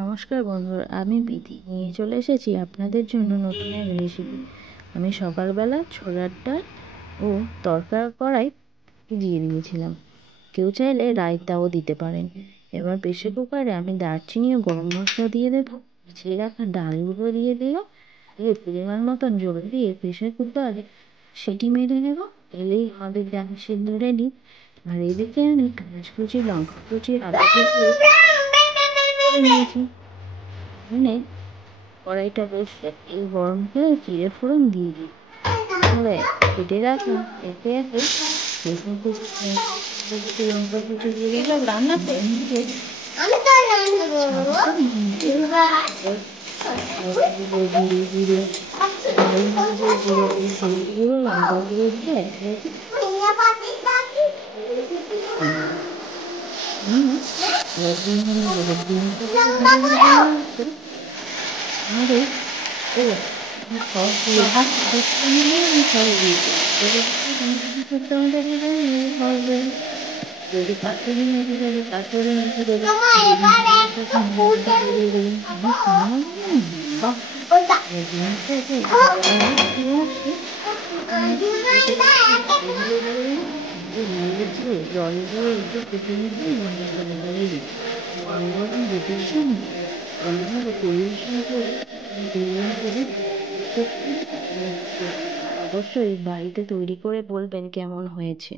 নমস্কার বন্ধুরা, আমি প্রীতি নিয়ে চলে এসেছি আপনাদের জন্য নতুন এক রেসিপি। আমি সকালবেলা ছোলার ডাল ও তড়কা কড়াই দিয়ে দিয়েছিলাম। কেউ চাইলে রায়তাও দিতে পারেন। এবার প্রেশার কুকারে আমি দারচিনি ও গরম মশলা দিয়ে দেবো, ছেড়ে রাখা ডালগুলো দিয়ে দিল, পরিমাণ মতন জল দিয়ে প্রেশার কুকারে সেটি মেরে নেব। এলেই আমাদের ডাল সেদ্ধ রেডি। আর এদিকে আমি পেঁয়াজ কুচি, লঙ্কা কুচি, আদা কুচি নিয়েছি। মানে কড়াইটা বসে এই গরম করে জিরে ফোড়ন দিয়ে দিই। কেটে রাখলাম একে একে রসুন কুচি, লঙ্কা কুচি দিয়ে দিলাম। রান্না করে জিরে গুঁড়ো, লঙ্কা গুঁড়ো দিয়ে আমাদের যদি পাতুরি মেখে দেবে পাতুরি মেখে দেবে জল দিয়ে একটু ফুটে নিতে অবশ্যই বাড়িতে তৈরি করে বলবেন কেমন হয়েছে।